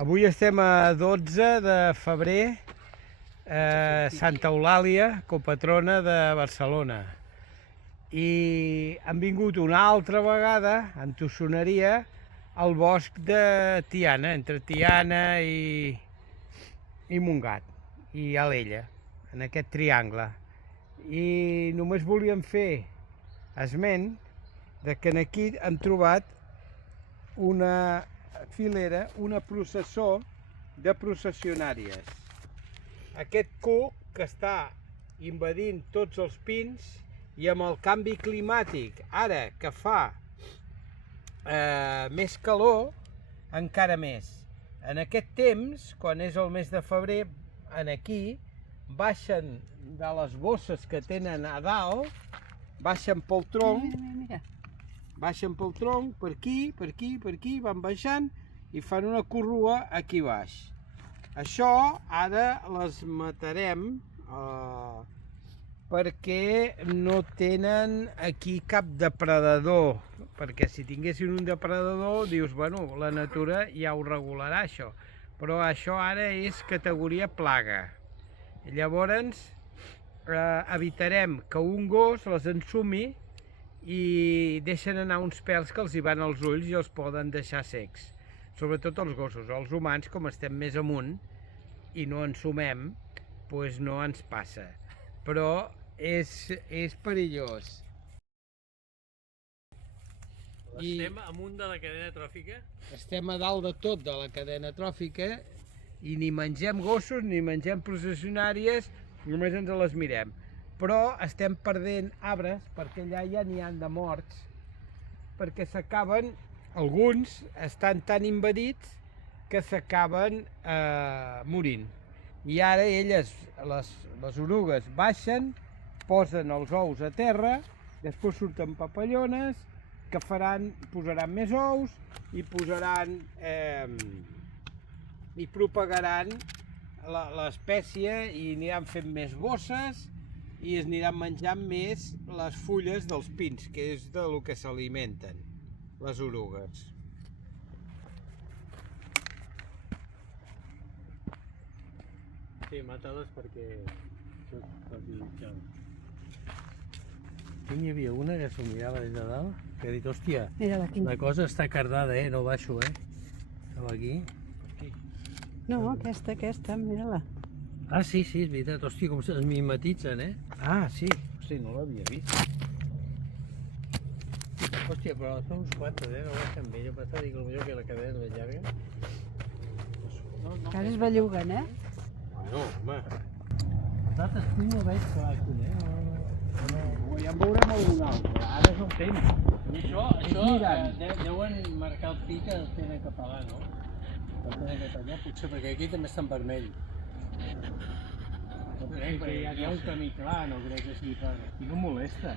Avui estem a 12 de febrer, Santa Eulàlia, copatrona de Barcelona. I hem vingut una altra vegada, en tossoneria, al bosc de Tiana, entre Tiana i Montgat, i Alella, en aquest triangle. I només volíem fer esment de que aquí hem trobat una filera, una processó de processionàries. Aquest cuc que està invadint tots els pins i amb el canvi climàtic, ara que fa més calor, encara més. En aquest temps, quan és el mes de febrer, aquí baixen de les bosses que tenen a dalt, baixen pel tronc, baixen pel tronc, per aquí, van baixant i fan una corrua aquí baix. Això ara les matarem perquè no tenen aquí cap depredador, perquè si tinguessin un depredador dius, bueno, la natura ja ho regularà això, però això ara és categoria plaga. Llavors evitarem que un gos les ensumi i deixen anar uns pèls que els hi van als ulls i els poden deixar secs. Sobretot els gossos. Els humans, com estem més amunt i no ensumem, doncs no ens passa. Però és perillós. Estem amunt de la cadena tròfica? Estem a dalt de tot de la cadena tròfica i ni mengem gossos ni mengem processionàries, només ens les mirem. Però estem perdent arbres perquè allà ja n'hi han de morts, perquè s'acaben, alguns estan tan invadits que s'acaben morint. I ara elles, les orugues, baixen, posen els ous a terra, després surten papallones que posaran més ous i i propagaran l'espècie i aniran fent més bosses i es aniran menjant més les fulles dels pins, que és de lo que s'alimenten les orugues. Sí, mata-les perquè això és perjudicial. Aquí n'hi havia una que s'ho mirava des de dalt, que ha dit, hòstia, la cosa està cardada, no baixo, Estava aquí. No, aquesta, mira-la. Ah, sí, és veritat, hòstia, com es mimetitzen, Ah, sí, hòstia, no l'havia vist. Hòstia, però són uns quantes, no baixen bé, jo pensava que potser que la cadena és llarga. Ara es belluguen, Bueno, home. Nosaltres aquí no veig clar, ja en veurem algun altre, ara és el temps. I això deuen marcar el pi que el tenen cap allà, no? El tenen cap allà, potser perquè aquí també està en vermell. No crec, perquè hi ha un camí clar, no crec que sigui clar. I no molesta.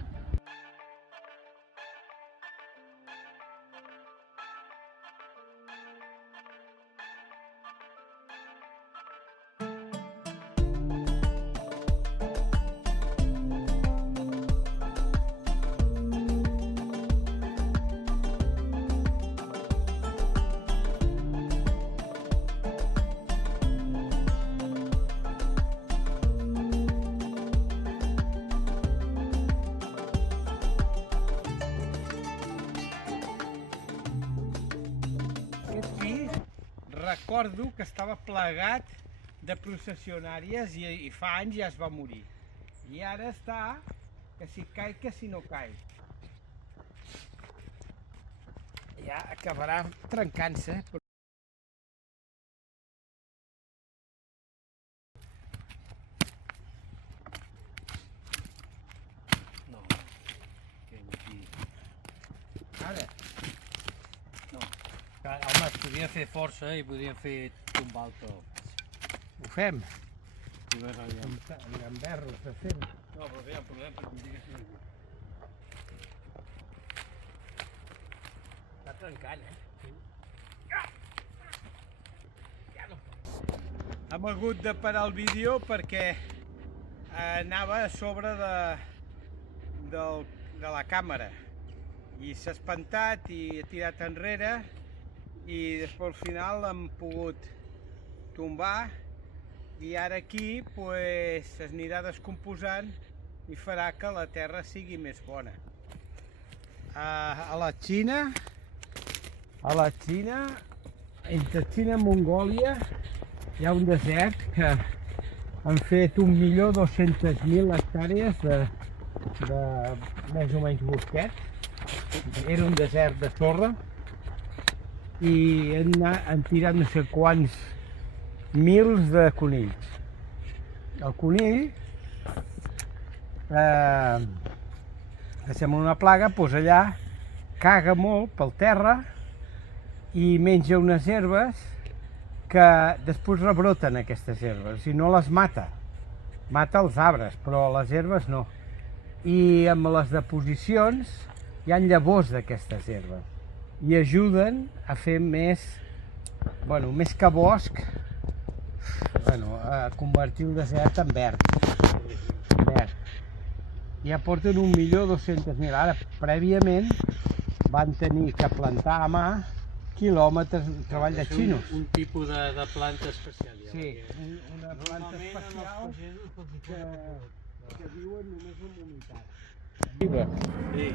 Recordo que estava plegat de processionàries i fa anys ja es va morir. I ara està que si cai, que si no cai. Ja acabarà trencant-se. No, que aquí. Ara. Home, es podia fer força i podien fer tombar el to. Ho fem. I vas allà. Amb gamberros de fem. No, però ja provem perquè em diguessin aquí. Està trencant, Ja no pot. Hem hagut de parar el vídeo perquè anava a sobre de la càmera i s'ha espantat i ha tirat enrere i després al final l'hem pogut tombar i ara aquí pues, s'anirà descomposant i farà que la terra sigui més bona. A la Xina, entre Xina i Mongòlia, hi ha un desert que han fet 1.200.000 hectàrees de més o menys bosquet. Era un desert de sorra i han tirat no sé quants mils de conills. El conill, que sembla una plaga, doncs allà caga molt pel terra i menja unes herbes que després rebroten aquestes herbes i no les mata. Mata els arbres, però les herbes no. I amb les deposicions hi ha llavors d'aquestes herbes i ajuden a fer més que bosc, a convertir el desert en verd. Ja porten 1.200.000. Ara, prèviament, van tenir que plantar a mà quilòmetres de treball de xinos. Un tipus de planta especial. Ja, Sí, perquè una planta especial que viuen només en humitat. Sí.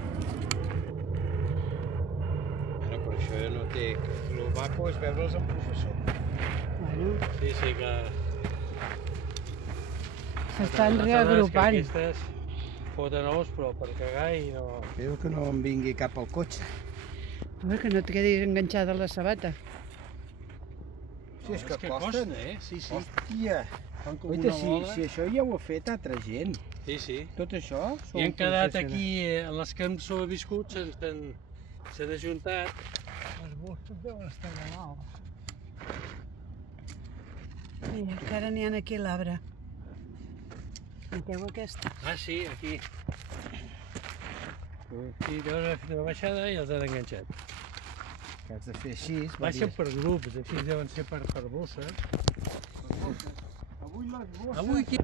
Ara, per això no té... El maco és veure'ls amb professor. Bueno, Sí, sí que... s'estan Les reagrupant. Aquestes foten ous, però per cagar i no... Espero que no em vingui cap al cotxe. A veure, que no et quedis enganxada a la sabata. Sí, és que costen. costa, Sí, sí. Hòstia! Fan com Oita, una bola. si això ja ho ha fet altra gent. Sí, sí. Tot això I han quedat aquí, en les que hem sobreviscut, s'han ajuntat. Els boscos deuen estar de mal. Mira, encara n'hi ha aquí a l'arbre. Noteu aquesta? Ah, sí, aquí. Aquí deuen haver fet una baixada i els han enganxat. Que has de fer així. Baixen per grups, així deuen ser per bosses. Avui les bosses... Avui aquí...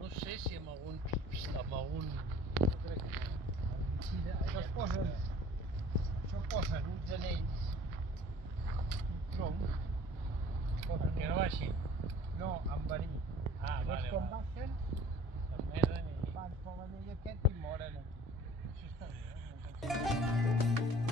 No sé si amb algun... Això posen uns anells, un tronc, Perquè no baixin. no, amb verí. Ah, Llavors quan baixen, S'emmerden i... van per l'anell aquest i moren aquí. Això està bé, eh?